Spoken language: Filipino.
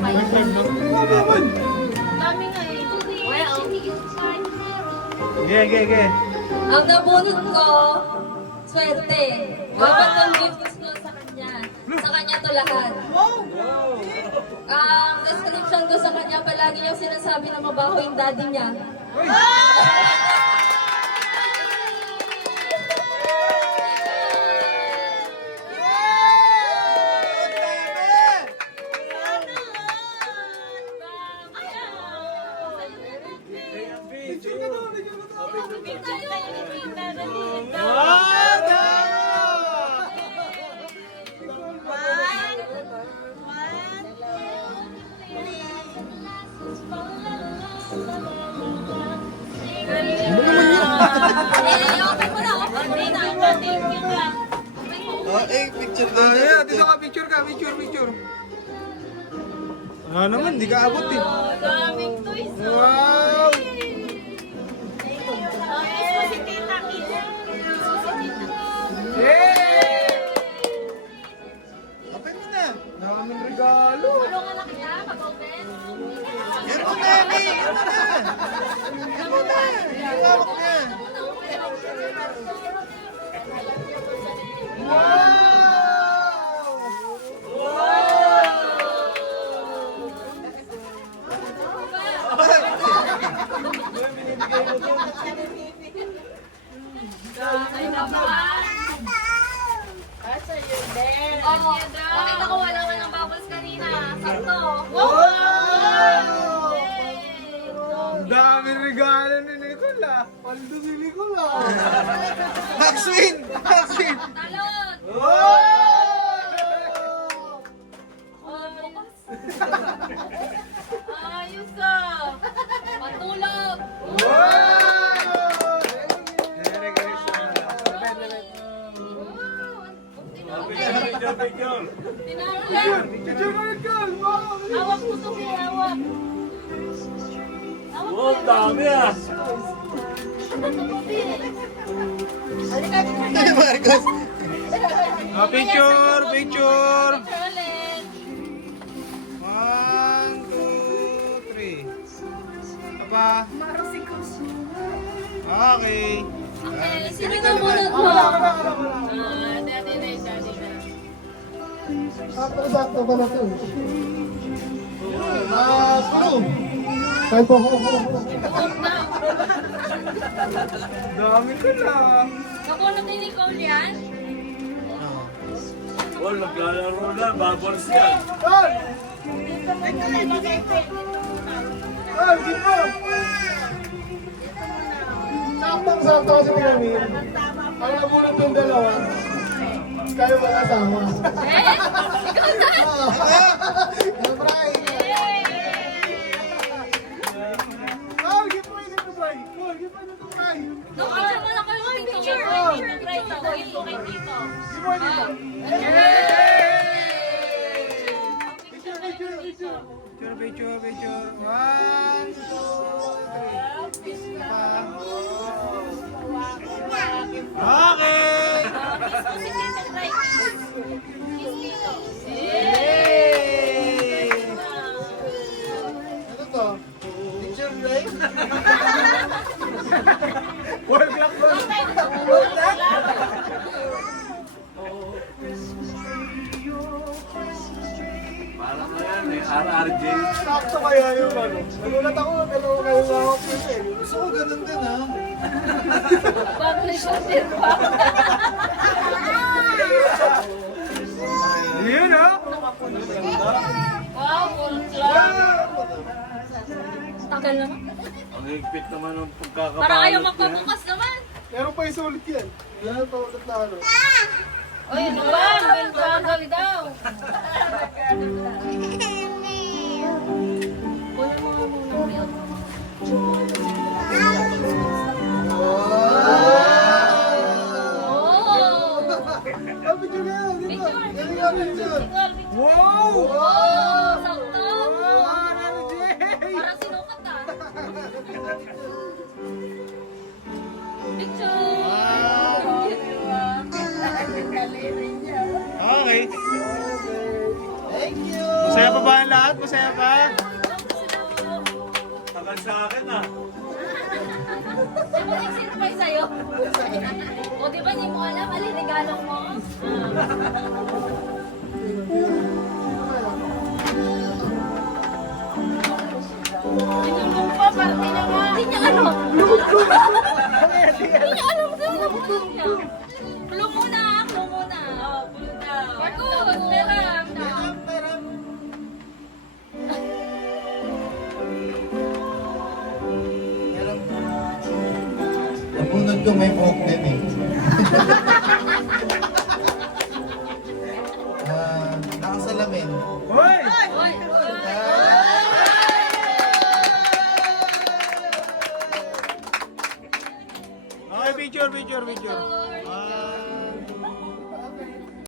Dami nga eh. Well, Ge. ang nabunot ko, swerte. Dapat ang gifts ko sa kanya. Sa kanya to lahat. Ang description ko sa kanya, palagi niyang sinasabi na mabaho yung daddy niya. Picture na. Dito ka, picture. Naman, di ka abot eh. Daming toys. Wow! Open mo na. Daming regalo. Tulungan na kita mag-open. Yan mo na, May. Yan mo na. Yan hawak na. Nakita ko wala ng bubbles kanina. Sakto. Ang daming regalo ni Nicole ah. Paldo si Nicole ah. Maxwin. Talon. Ayos ah. Patulog. Tinakulan. Hawak mo to, hawak. Oh, dami ah! Marcos. Picture. Challenge. 1, 2, 3. Apa? Okay. Okay, sino na muna to? Daddy na. Sakto ka na to. Tulong. Kahit po ako. Dami ko na. Nakunot ni Nicole yan? Oh, naglalaro na, bubbles yan. Gito. Saktong-sakto kasi ni Amir. Ang nabunod yung dalawa. Kayo mag-asawa. Ikaw na! Bray. Give mo yun ito, Bray. Give mo yun ito, Bray. Nakita mo na kayo ng picture. Right ako, ito kay Tito. Give mo yun ito. Picture. Picture. 1, 2, 3. Okay. Kiss mo si Tito, right? Kiss Tito. Ano to? Picture, Bray. Work lang po. Parang na yan eh, RRJ. Sakto kaya yung ano. Nagulat ako, dalawa kayo lawak yun eh. Gusto ko ganun din ha. Bago na siya sirpa. Yun ah. Wow, full club. Tagal naman. Ang higpit naman ng pagkakabalot Para kayo niya. magpabukas naman. Meron pa yung sulit yan. Yan pa ulit na ano. Uy, ano ba? Bagal daw. Kunin mo nga muna milk. Oh! Ah, picture na yan. Dito. Picture, Yan picture. yung picture. Wow! Oh! Sakto! RRJ! Parang sinukat ah. Picture! Okay. Thank you. Masaya pa ba ang masaya ka? Tagal sa akin ah. Di ba nag-send pa sa'yo? O di ba hindi mo alam, alin regalo mo? Tinulong pa, parte na nga. Hindi niya alam. Hindi niya alam sa'yo na bulong niya. Bulong muna, bulong muna. Bulong na. Marcos, meron. Nabunod ko may buhok din eh. Nakasalamin. Hoy!